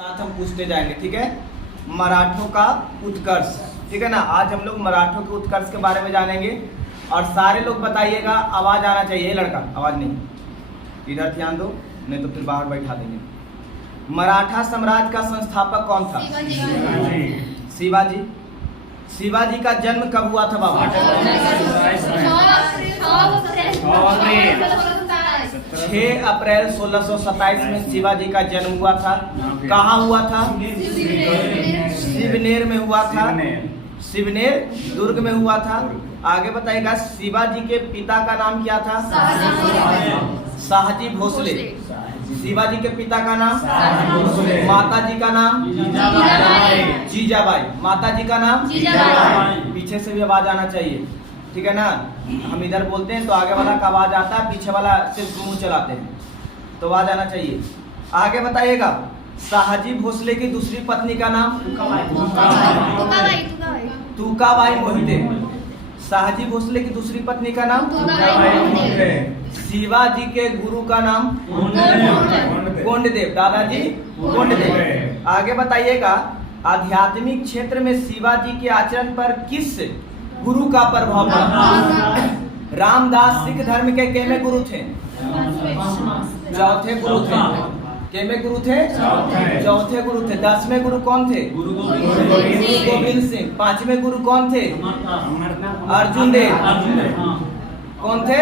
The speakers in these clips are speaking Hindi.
साथ हम पूछते जाएंगे, ठीक है। मराठों का उत्कर्ष, ठीक है ना। आज हम लोग मराठों के उत्कर्ष के बारे में जानेंगे और सारे लोग बताइएगा। आवाज आना चाहिए, लड़का आवाज नहीं, इधर ध्यान दो नहीं तो फिर बाहर बैठा देंगे। मराठा साम्राज्य का संस्थापक कौन था? शिवाजी। शिवाजी का जन्म कब हुआ था बाबा? 6 अप्रैल 1627 में शिवाजी का जन्म हुआ था। कहाँ हुआ था? शिवनेर में हुआ था। शिवनेर दुर्ग में हुआ था। आगे बताइएगा, शिवाजी के पिता का नाम क्या था? शाहजी भोसले। शिवाजी के पिता का नाम? माता जी का नाम? जीजाबाई। माता जी का नाम? पीछे से भी आवाज आना चाहिए, ठीक है ना। हम इधर बोलते हैं तो आगे वाला का आवाज आता है, पीछे वाला सिर्फ मुंह चलाते हैं, तो आवाज आना चाहिए। आगे बताइएगा, शाहजी भोसले की दूसरी पत्नी का नाम? तुकाबाई मोहिते। शाहजी भोसले की दूसरी पत्नी का नाम? शिवाजी के गुरु का नाम? कोंडदेव। दादाजी कोंडदेव। आगे बताइएगा, आध्यात्मिक क्षेत्र में शिवाजी के आचरण पर किस गुरु का प्रभाव पड़ा? रामदास सिख धर्म के केमे गुरु थे? चौथे गुरु थे। केमे गुरु थे? चौथे गुरु थे। 10वें गुरु कौन थे? गुरु गोविंद सिंह। 5वें गुरु कौन थे? अर्जुन देव। कौन थे?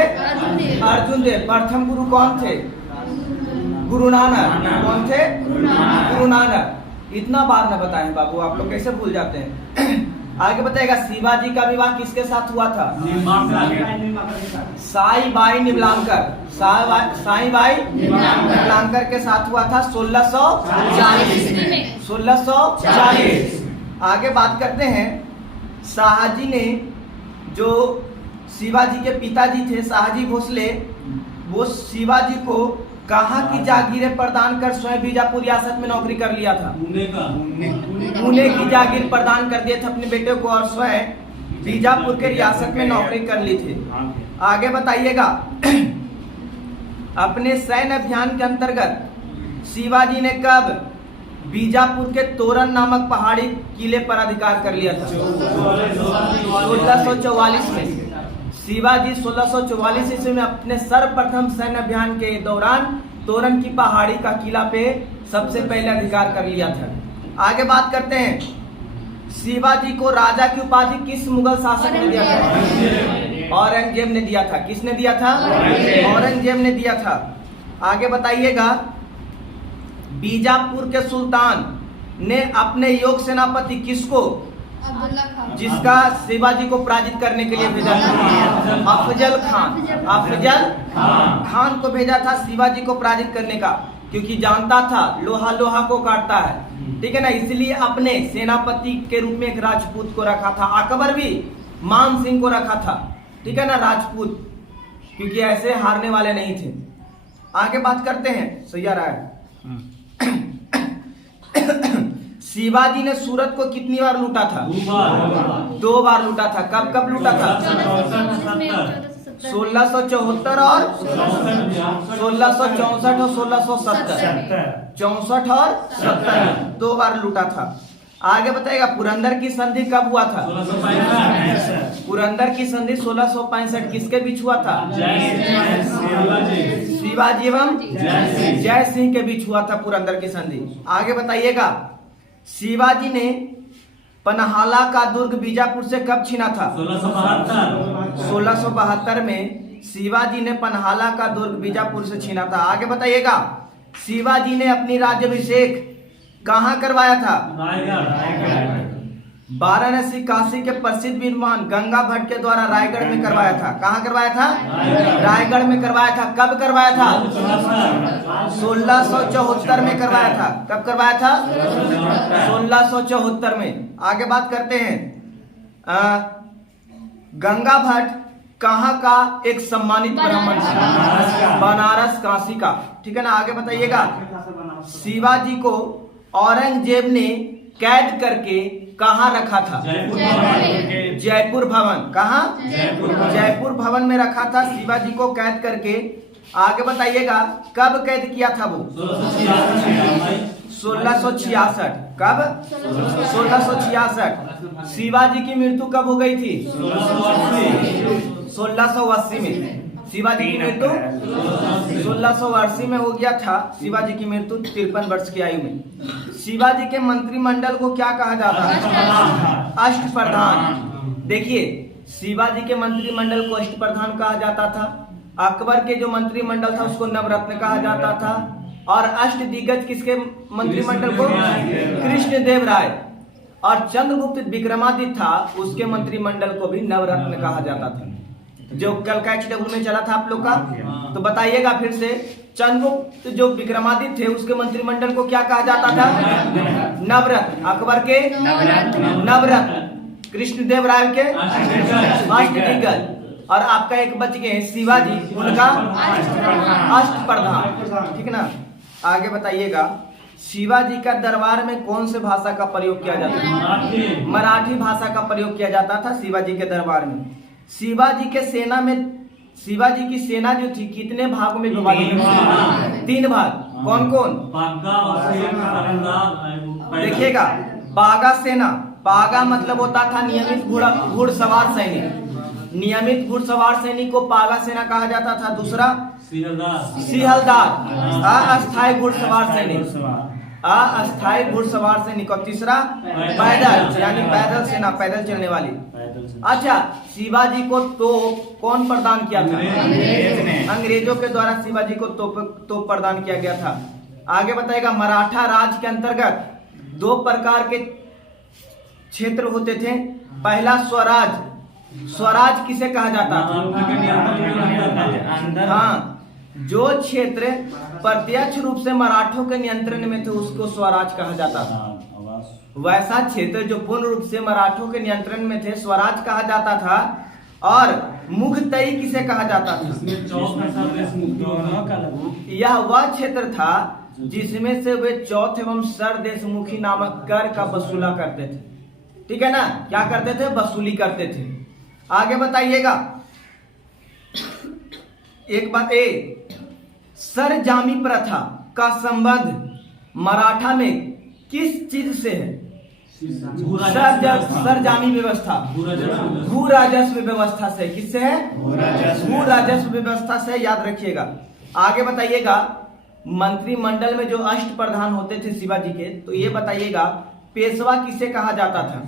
अर्जुन देव। प्रथम गुरु कौन थे? गुरु नानक। कौन थे? गुरु नानक। इतना बार न बताएं बाबू, आप लोग कैसे भूल जाते हैं। आगे बताएगा, शिवाजी का विवाह किसके साथ हुआ था? साई बाई निबलांकर। साई बाई निबलांकर के साथ हुआ था 1640। 1640। आगे बात करते हैं, शाहजी ने जो शिवाजी के पिताजी थे शाहजी भोसले, वो शिवाजी को कहाँ की जागीरें प्रदान कर स्वयं बीजापुर रियासत में नौकरी कर लिया था? पुणे की जागीर प्रदान कर दिए थे अपने बेटे को और स्वयं बीजापुर के रियासत में नौकरी कर ली थी। आगे बताइएगा, अपने सैन्य अभियान के अंतर्गत शिवाजी ने कब बीजापुर के तोरण नामक पहाड़ी किले पर अधिकार कर लिया था? 1644 में। शिवाजी 1644 ईस्वी में अपने सर्वप्रथम सैन्य अभियान के दौरान तोरण की पहाड़ी का किला पे सबसे पहले अधिकार कर लिया था। आगे बात करते हैं, शिवाजी को राजा की उपाधि किस मुगल शासक ने दिया था? औरंगजेब ने दिया था। किसने दिया था? औरंगजेब ने दिया था। आगे बताइएगा, बीजापुर के सुल्तान ने अपने योग सेनापति किसको, जिसका शिवाजी को पराजित करने के लिए भेजा था? अफजल खान। अफजल खान को भेजा था शिवाजी को पराजित करने का, क्योंकि जानता था लोहा लोहा को काटता है, ठीक है ना। इसलिए अपने सेनापति के रूप में एक राजपूत को रखा था। अकबर भी मान सिंह को रखा था, ठीक है ना, राजपूत, क्योंकि ऐसे हारने वाले नहीं थे। आगे बात करते हैं, सही आ रहा है। शिवाजी ने सूरत को कितनी बार लूटा था? 2 बार लूटा था। कब कब लूटा था? 1674 और 1664 और 1670। 64 और 70 2 बार लूटा था। आगे बताएगा, पुरंदर की संधि कब हुआ था? पुरंदर की संधि 1665 किसके बीच हुआ था? शिवाजी एवं जय सिंह के बीच हुआ था पुरंदर की संधि। आगे बताइएगा, शिवाजी ने पन्हाला का दुर्ग बीजापुर से कब छीना था? 1672 में शिवाजी ने पन्हाला का दुर्ग बीजापुर से छीना था। आगे बताइएगा, शिवाजी ने अपनी राज्याभिषेक कहाँ करवाया था? वाराणसी काशी के प्रसिद्ध विद्वान गंगा भट्ट के द्वारा रायगढ़ में करवाया था। कहाँ करवाया था? रायगढ़ में करवाया था। कब करवाया था? 1674 में करवाया था। कब करवाया था? 1674 में। आगे बात करते हैं, गंगा भट्ट कहाँ का एक सम्मानित ब्राह्मण था? बनारस काशी का, ठीक है ना। आगे बताइएगा, शिवाजी को औरंगजेब ने कैद करके कहाँ रखा था? जयपुर भवन। कहाँ? जयपुर भवन में रखा था शिवाजी को कैद करके। आगे बताइएगा, कब कैद किया था वो? 1666। कब? 1666। शिवाजी की मृत्यु कब हो गई थी? 1680 में। शिवाजी की मृत्यु 1680 में हो गया था। शिवाजी की मृत्यु 53 वर्ष की आयु में। शिवाजी के मंत्रिमंडल को क्या कहा जाता है? अष्टप्रधान। देखिए, शिवाजी के मंत्रिमंडल को अष्टप्रधान कहा जाता था। अकबर के जो मंत्रिमंडल था उसको नवरत्न कहा जाता था। और अष्टदिग्गज किसके मंत्रिमंडल को? कृष्णदेव राय। और चंद्रगुप्त विक्रमादित्य था, उसके मंत्रिमंडल को भी नवरत्न कहा जाता था। जो कल का HW में चला था आप लोग का, तो बताइएगा फिर से। चंद्रगुप्त जो विक्रमादित्य थे उसके मंत्रिमंडल को क्या कहा जाता था? नवरत्न। अकबर के नवरत्न, कृष्णदेव राय के अष्टदिग्गज। और आपका एक बच गए शिवाजी, उनका अष्टप्रधान। ठीक ना? आगे बताइएगा, शिवाजी का दरबार में कौन से भाषा का प्रयोग किया जाता था? मराठी भाषा का प्रयोग किया जाता था शिवाजी के दरबार में। शिवाजी के सेना में, शिवाजी की सेना जो थी कितने भागों में विभाजित थी? 3 भाग। कौन कौन? देखिएगा, बागा सेना। बागा मतलब होता था नियमित घुड़सवार सैनिक। नियमित घुड़सवार सैनिक को पागा सेना कहा जाता था। दूसरा सिहलदार, अस्थायी घुड़सवार सैनिक, अस्थायी घुड़सवार सैनिक। और तीसरा पैदल, यानी पैदल सेना, पैदल चलने वाली। अच्छा, शिवाजी को तोप कौन प्रदान किया था? अंग्रेजों के द्वारा शिवाजी को तोप प्रदान किया गया था। आगे बताएगा, मराठा राज के अंतर्गत 2 प्रकार के क्षेत्र होते थे। पहला स्वराज। स्वराज किसे कहा जाता था? हाँ, जो क्षेत्र प्रत्यक्ष रूप से मराठों के नियंत्रण में थे उसको स्वराज कहा जाता था। वैसा क्षेत्र जो पूर्ण रूप से मराठों के नियंत्रण में थे स्वराज कहा जाता था। और मुखतई किसे कहा जाता था? यह वह क्षेत्र था जिसमें से वे चौथ एवं सरदेशमुखी नामक कर का वसूला करते थे। ठीक है ना? क्या करते थे? वसूली करते थे। आगे बताइएगा, एक बात सरजामी प्रथा का संबंध मराठा में किस चीज से है? सरजामी व्यवस्था, भू राजस्व व्यवस्था से। किससे है? भू राजस्व व्यवस्था से। याद रखिएगा। आगे बताइएगा, मंत्रिमंडल में जो अष्टप्रधान होते थे शिवाजी के, तो ये बताइएगा पेशवा किसे कहा जाता था?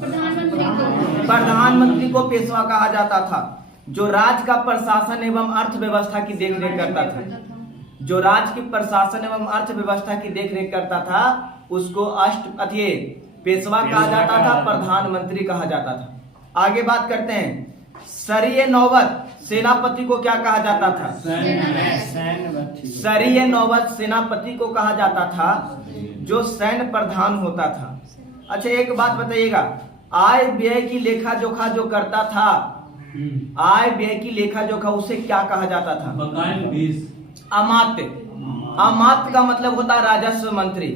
प्रधानमंत्री को पेशवा कहा जाता था। जो राज्य का प्रशासन एवं अर्थव्यवस्था की देखरेख करता था, जो राज्य की प्रशासन एवं अर्थव्यवस्था की देखरेख करता था उसको पेशवा कहा जाता था, प्रधानमंत्री कहा जाता था। आगे बात करते हैं, सरीय नौबत सेनापति को क्या कहा जाता था? सरीय नौबत सेनापति को कहा जाता था जो सैन्य प्रधान होता था। अच्छा, एक बात बताइएगा, आय व्यय की लेखा जोखा जो करता था, आय व्यय की लेखा जोखा, उसे क्या कहा जाता था? अमात्य। अमात्य का मतलब होता है राजस्व मंत्री।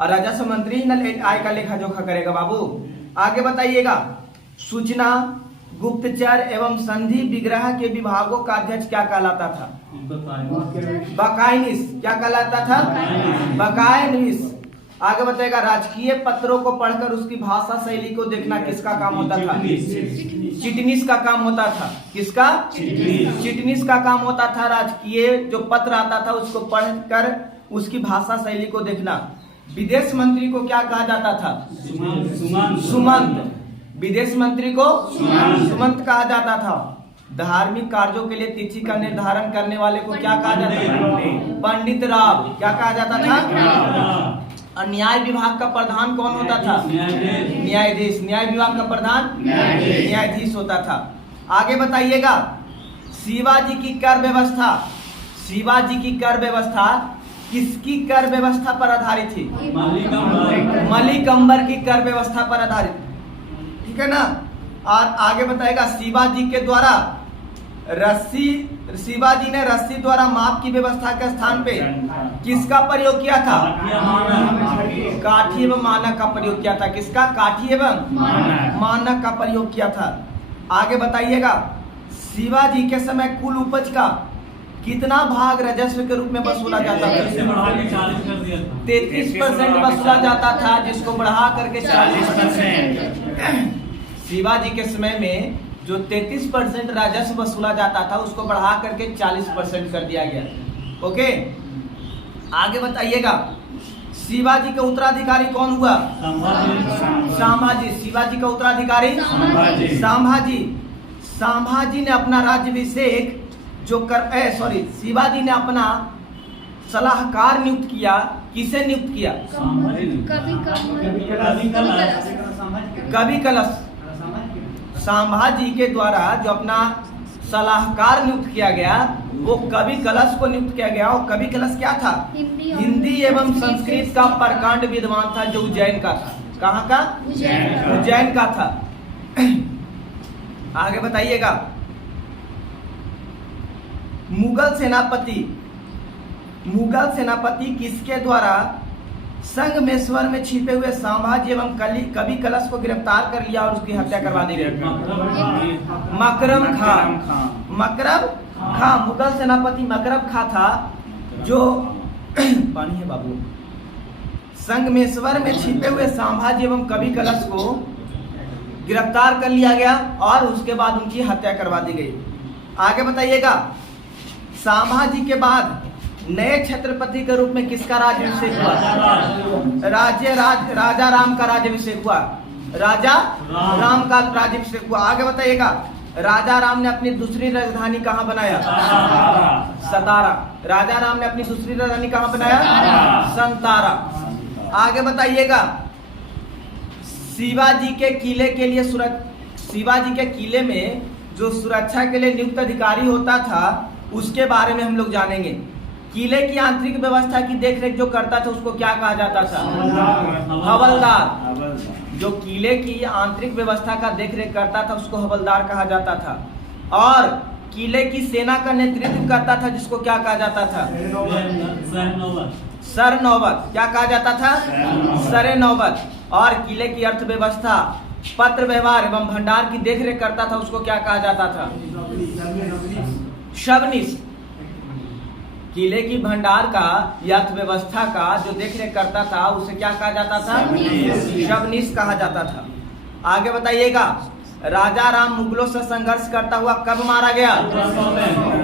और राजस्व मंत्री ही आय का लेखा जोखा करेगा बाबू। आगे बताइएगा, सूचना, गुप्तचर एवं संधि विग्रह के विभागों का अध्यक्ष क्या कहलाता था? बकायनिस। क्या कहलाता था? बकायनिस। आगे बताएगा, राजकीय पत्रों को पढ़कर उसकी भाषा शैली को देखना किसका काम होता था? चिटनीस का काम होता था। किसका? चिटनीस का काम होता था। राजकीय जो पत्र आता था उसको पढ़कर उसकी भाषा शैली को देखना। विदेश मंत्री को क्या कहा जाता था? सुमंत। विदेश मंत्री को सुमंत कहा जाता था। धार्मिक कार्यों के लिए तिथि का निर्धारण करने वाले को क्या कहा जाता था? पंडित राव। क्या कहा जाता था? और न्याय विभाग का प्रधान कौन होता था? न्यायाधीश। न्याय विभाग का प्रधान न्यायाधीश होता था। आगे बताइएगा, शिवाजी की कर व्यवस्था, शिवाजी की कर व्यवस्था किसकी कर व्यवस्था पर आधारित थी? मलिक अंबर की कर व्यवस्था पर आधारित। ठीक है ना? और आगे बताएगा, शिवाजी के द्वारा शिवाजी ने रस्सी द्वारा माप की व्यवस्था के स्थान पे किसका प्रयोग किया था? काठी एवं मानक का प्रयोग किया था। किसका? काठी एवं मानक का प्रयोग किया था। आगे बताइएगा, शिवाजी के समय कुल उपज का कितना भाग राजस्व के रूप में वसूला जाता था? 33% वसूला जाता था, जिसको बढ़ा करके 40%। शिवाजी के समय में जो 33% राजस्व वसूला जाता था उसको बढ़ा करके 40% कर दिया गया। ओके, आगे बताइएगा, शिवाजी का उत्तराधिकारी कौन हुआ? संभाजी। शिवाजी का उत्तराधिकारी संभाजी। संभाजी ने अपना राज्याभिषेक शिवाजी ने अपना सलाहकार नियुक्त किया। किसे नियुक्त किया? कवि कलश। संभाजी के द्वारा जो अपना सलाहकार नियुक्त किया गया वो कवि कलश को नियुक्त किया गया। और कवि कलश क्या था? हिंदी एवं संस्कृत का प्रकांड विद्वान था, जो उज्जैन का था। कहाँ का? उज्जैन का था। आगे बताइएगा, मुगल सेनापति किसके द्वारा संगमेश्वर में छिपे हुए संभाजी एवं कवि कलश को गिरफ्तार कर लिया और उसकी हत्या करवा दी गई? मकरम खां। मुगल सेनापति मकरम खां था, जो पानी है बाबू, संगमेश्वर में छिपे हुए संभाजी एवं कवि कलश को गिरफ्तार कर लिया गया और उसके बाद उनकी हत्या करवा दी गई। आगे बताइएगा, संभाजी के बाद नए छत्रपति के रूप में किसका राज्याभिषेक हुआ? राजा राम का राज्याभिषेक हुआ। राजा राम का राज्याभिषेक हुआ। आगे बताइएगा, राजा राम ने अपनी दूसरी राजधानी कहाँ बनाया? सतारा। राजा राम ने अपनी दूसरी राजधानी कहाँ बनाया? संतारा। आगे बताइएगा, शिवाजी के किले में जो सुरक्षा के लिए नियुक्त अधिकारी होता था उसके बारे में हम लोग जानेंगे। किले की आंतरिक व्यवस्था की देखरेख जो करता था उसको क्या कहा जाता था? हवलदार। जो किले की आंतरिक व्यवस्था का देखरेख करता था उसको हवलदार कहा जाता था। और किले की सेना का नेतृत्व करता था जिसको क्या कहा जाता था? सरनौबत। क्या कहा जाता था? सरे-नौबत। और किले की अर्थव्यवस्था, पत्र व्यवहार एवं भंडार की देखरेख करता था उसको क्या कहा जाता था? शबनिश। किले की भंडार का या अर्थव्यवस्था का जो देखरेख करता था उसे क्या कहा जाता था? शबनिश कहा जाता था। आगे बताइएगा, राजा राम मुगलों से संघर्ष करता हुआ कब मारा गया?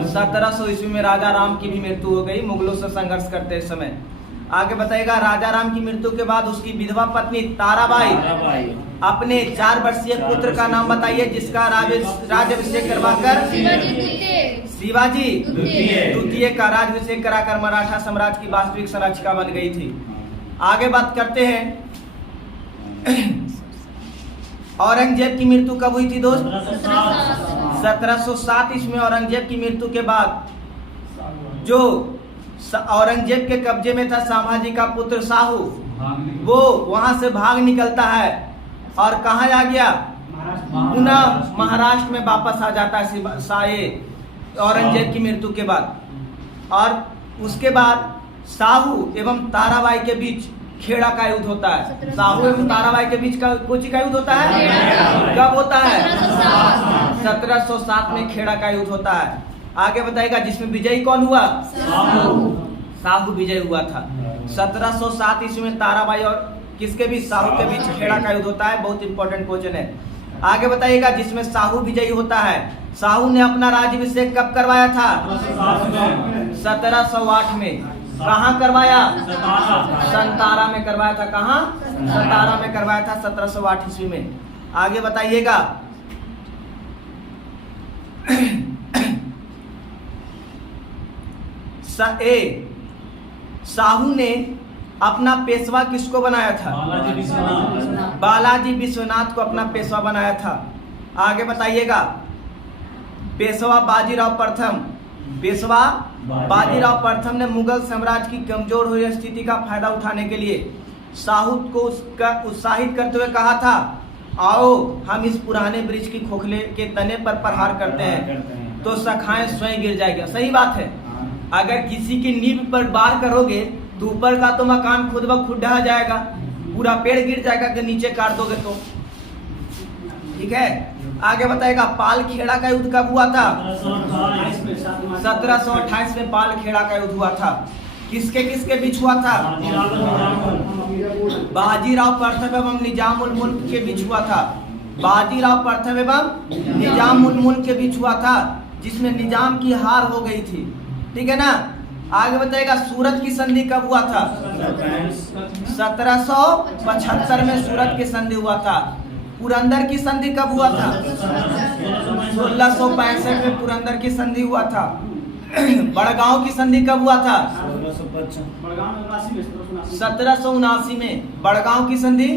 1700 ईस्वी में राजा राम की भी मृत्यु हो गई मुगलों से संघर्ष करते समय। आगे बताइएगा, राजा राम की मृत्यु के बाद उसकी विधवा पत्नी ताराबाई अपने 4 वर्षीय पुत्र का नाम बताइए जिसका राज्याभिषेक करवाकर शिवाजी द्वितीय का राज्याभिषेक कराकर मराठा साम्राज्य की वास्तविक संरक्षिका बन गई थी। आगे बात करते हैं, औरंगजेब की मृत्यु कब हुई थी दोस्त? 1707 ईस्वी में औरंगजेब की मृत्यु के बाद जो औरंगजेब के कब्जे में था संभाजी का पुत्र शाहू, वो वहां से भाग निकलता है और कहाँ आ गया? पुनः महाराष्ट्र में वापस आ जाता है औरंगजेब की मृत्यु के बाद। और उसके बाद शाहू एवं ताराबाई के बीच खेड़ा का युद्ध होता है। शाहू एवं ताराबाई के बीच कौन सी का युद्ध होता है? कब होता है? 1707 में खेड़ा का युद्ध होता है। आगे बताएगा, जिसमें विजयी कौन हुआ? शाहू विजय हुआ था। 1707 ईस्वी में ताराबाई और किसके बीच? शाहू के बीच खेड़ा का युद्ध होता है। बहुत इंपॉर्टेंट क्वेश्चन है। आगे बताइएगा, जिसमें शाहू विजयी होता है। शाहू ने अपना राज्याभिषेक कब करवाया था? 1708 में। कहाँ करवाया? संतारा में करवाया था। कहाँ? संतारा में करवाया था 1708 ईस्वी में। आगे बताइएगा, शाहू ने अपना पेशवा किसको बनाया था? बालाजी विश्वनाथ को अपना पेशवा बनाया था। आगे बताइएगा, पेशवा बाजीराव प्रथम ने मुगल साम्राज्य की कमजोर हुई स्थिति का फायदा उठाने के लिए शाहू को उत्साहित करते हुए कहा था, आओ हम इस पुराने वृक्ष की खोखले के तने पर प्रहार करते हैं तो शाखाएं स्वयं गिर जाएगी। सही बात है। अगर किसी की नींव पर वार करोगे तो ऊपर का तो मकान खुद ब खुद ढह जाएगा, पूरा पेड़ गिर जाएगा कि नीचे काट दोगे तो। ठीक है। आगे बताएगा पाल खेड़ा का युद्ध कब हुआ था? 1728 में पाल खेड़ा का युद्ध हुआ था। किसके किसके बीच हुआ था? बाजीराव प्रथम एवं निजाम उल मुल्क के बीच हुआ था। बाजीराव प्रथम एवं निजाम उल मुल्क के बीच हुआ था, जिसमें निजाम की हार हो गई थी। ठीक है ना। आगे बताएगा सूरत की संधि कब हुआ था? 1775 में सूरत की संधि हुआ था। पुरंदर की संधि कब हुआ था? 1665 में पुरंदर की संधि हुआ था। बड़गांव की संधि कब हुआ था? 1779 में। बड़गांव की संधि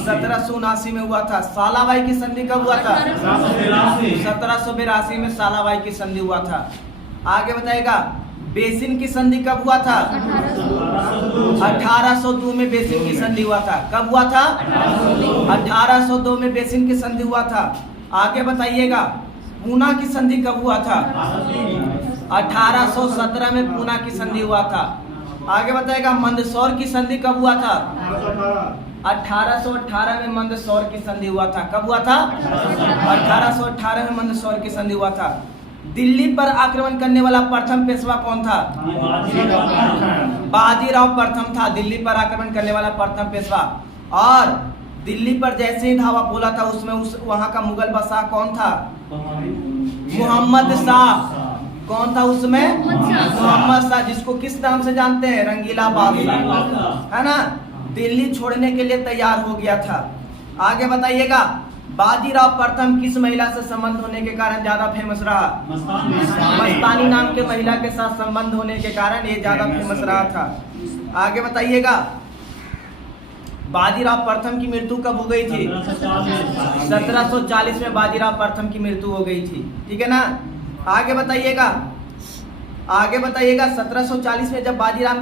1779 में हुआ था। सालाबाई की संधि कब हुआ था? 1782 में सालाबाई की संधि हुआ था। आगे बताएगा बेसिन की संधि कब हुआ था? 1802 में बेसिन की संधि हुआ था। कब हुआ था? 1802 में बेसिन की संधि हुआ था। आगे बताइएगा पूना की संधि कब हुआ था? 1817 में पूना की संधि हुआ था। आगे बताएगा मंदसौर की संधि कब हुआ था? 1818 में मंदसौर की संधि हुआ था। कब हुआ था? 1818 में मंदसौर की संधि हुआ था। दिल्ली पर आक्रमण करने वाला प्रथम पेशवा कौन था? बाजीराव प्रथम था दिल्ली पर आक्रमण करने वाला प्रथम पेशवा। और दिल्ली पर जैसे ही धावा बोला था उसमें वहां का मुगल बादशाह कौन था? मोहम्मद शाह। कौन था उसमें? मोहम्मद शाह, जिसको किस नाम से जानते हैं? रंगीला बादशाह, है ना। दिल्ली छोड़ने के लिए तैयार हो गया था। आगे बताइएगा बाजीराव प्रथम किस महिला से संबंध होने के कारण ज्यादा फेमस रहा? मस्तानी नाम के महिला के साथ संबंध होने के कारण ये ज्यादा फेमस रहा था। आगे बताइएगा बाजीराव प्रथम की मृत्यु कब हो गई थी? 1740 में बाजीराव प्रथम की मृत्यु हो गई थी। ठीक है ना। आगे बताइएगा 1740 में जब बाजीराव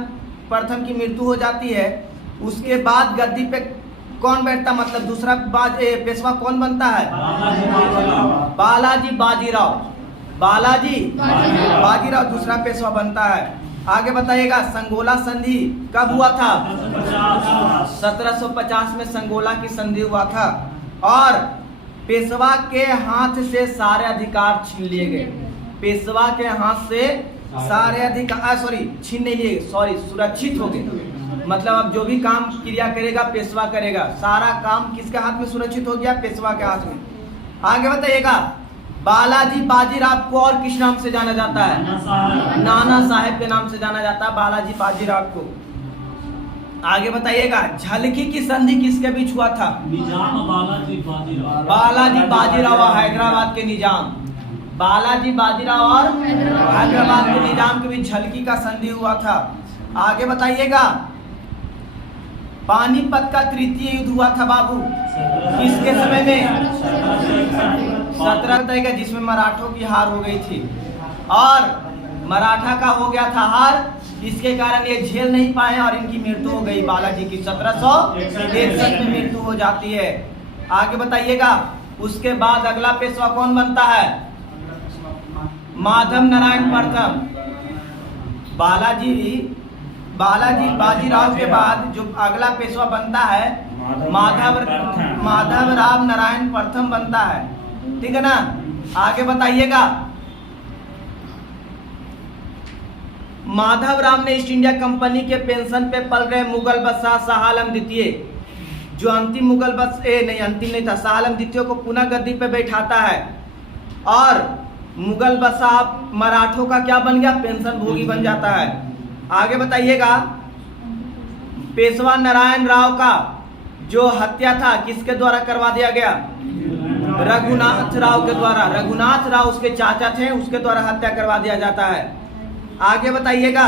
प्रथम की मृत्यु हो जाती है, उसके बाद गद्दी पे कौन बैठता, मतलब दूसरा पेशवा कौन बनता है? बालाजी बाजीराव। बालाजी बाजीराव दूसरा पेशवा बनता है। आगे बताइएगा संगोला संधि कब हुआ था? 1750 में संगोला की संधि हुआ था। और पेशवा के हाथ से सारे अधिकार छीन लिए गए। पेशवा के हाथ से सारे अधिकार छीन नहीं लिए, सुरक्षित हो गए। मतलब अब जो भी काम क्रिया करेगा पेशवा करेगा। सारा काम किसके हाथ में सुरक्षित हो गया? पेशवा के हाथ में। आगे बताइएगा बालाजी बाजीराव को और किस नाम से जाना जाता है? नाना साहेब के नाम से जाना जाता है बालाजी बाजीराव को। आगे बताइएगा झलकी की संधि किसके बीच हुआ था? निजाम बालाजी बाजीराव। बालाजी बाजीराव और हैदराबाद के निजाम। बालाजी बाजीराव और हैदराबाद के निजाम के बीच झलकी का संधि हुआ था। आगे बताइएगा पानीपत का तृतीय युद्ध हुआ था बाबू किसके समय में? 17 जिसमें मराठों की हार हो गई थी। और मराठा का हो गया था हार, इसके कारण ये झेल नहीं पाए और इनकी मृत्यु हो गई। बालाजी की 1761 में मृत्यु हो जाती है। आगे बताइएगा उसके बाद अगला पेशवा कौन बनता है? माधव नारायण प्रथम। बालाजी बाजीराव के बाद जो अगला पेशवा बनता है माधव राव नारायण प्रथम बनता है। ठीक है ना। आगे बताइएगा माधव राव ने ईस्ट इंडिया कंपनी के पेंशन पे पल रहे मुगल बादशाह शाह आलम द्वितीय, जो अंतिम मुगल अंतिम नहीं था, शाह आलम द्वितीय को पुनः गद्दी पे बैठाता है। और मुगल बादशाह मराठों का क्या बन गया? पेंशन भोगी बन जाता है। आगे बताइएगा पेशवा नारायण राव का जो हत्या था किसके द्वारा करवा दिया गया? रघुनाथ राव के द्वारा। रघुनाथ राव उसके चाचा थे, उसके द्वारा हत्या करवा दिया जाता है। आगे बताइएगा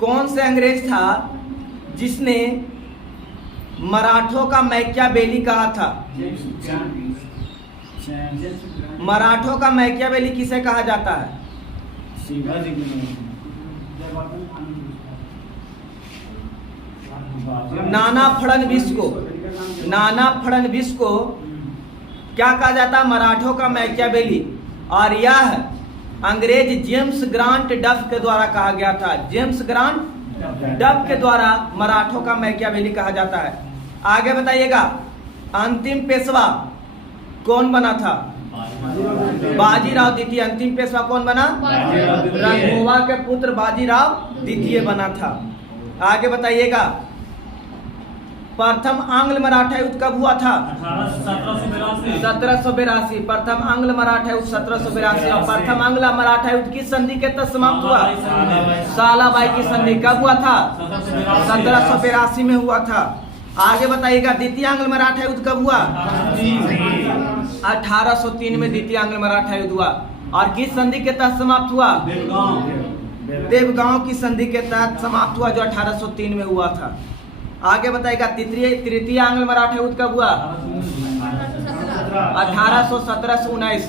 कौन से अंग्रेज था जिसने मराठों का मैकियावेली कहा था? मराठों का मैकियावेली किसे कहा जाता है? नाना फडणवीस को। नाना फडणवीस को क्या कहा जाता है? मराठों का मैकियावेली। और यह अंग्रेज जेम्स ग्रांट डफ के द्वारा कहा गया था। जेम्स ग्रांट डब के द्वारा मराठों का मैकियावेली कहा जाता है। आगे बताइएगा, अंतिम पेशवा कौन बना था? बाजीराव द्वितीय। अंतिम पेशवा कौन बना? रणभोवा के पुत्र बाजीराव द्वितीय बना था। आगे बताइएगा, प्रथम आंग्ल मराठा युद्ध कब हुआ था? 1782। प्रथम आंग्ल मराठा युद्ध 1782। और प्रथम आंग्ल मराठा युद्ध किस संधि के तहत समाप्त हुआ? सालाबाई की संधि। कब हुआ था? 1782 में हुआ था। आगे बताइएगा, द्वितीय आंग्ल मराठा युद्ध कब हुआ? 1803 में द्वितीय आंग्ल मराठा युद्ध हुआ। और किस संधि के तहत समाप्त हुआ? देवगांव की संधि के तहत समाप्त हुआ, जो 1803 में हुआ था। आगे बताइएगा, तृतीय आंग्ल मराठा युद्ध कब हुआ? 1817 से 19।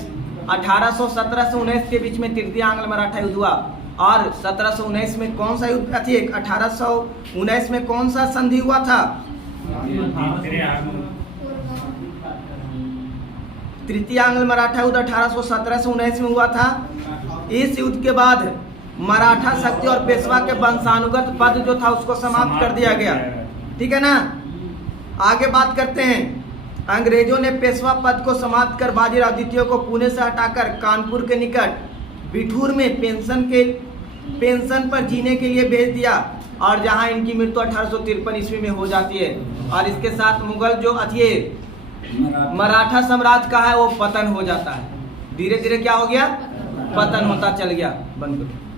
1817 से 19 के बीच में तृतीय आंग्ल मराठा युद्ध हुआ। और 1719 में कौन सा युद्ध थी? 1819 में कौन सा संधि हुआ था? तृतीय आंग्ल मराठा युद्ध 1817 से 19 में हुआ था। इस युद्ध के बाद मराठा शक्ति और पेशवा के वंशानुगत पद जो था उसको समाप्त कर दिया गया। ठीक है ना। आगे बात करते हैं, अंग्रेजों ने पेशवा पद को समाप्त कर बाजीराव द्वितीय को पुणे से हटाकर कानपुर के निकट बिठूर में पेंशन पर जीने के लिए भेज दिया। और जहां इनकी मृत्यु 1853 ईस्वी में हो जाती है। और इसके साथ मुगल जो मराठा साम्राज्य का है वो पतन हो जाता है। धीरे धीरे क्या हो गया? पतन होता चल गया। बंद करो।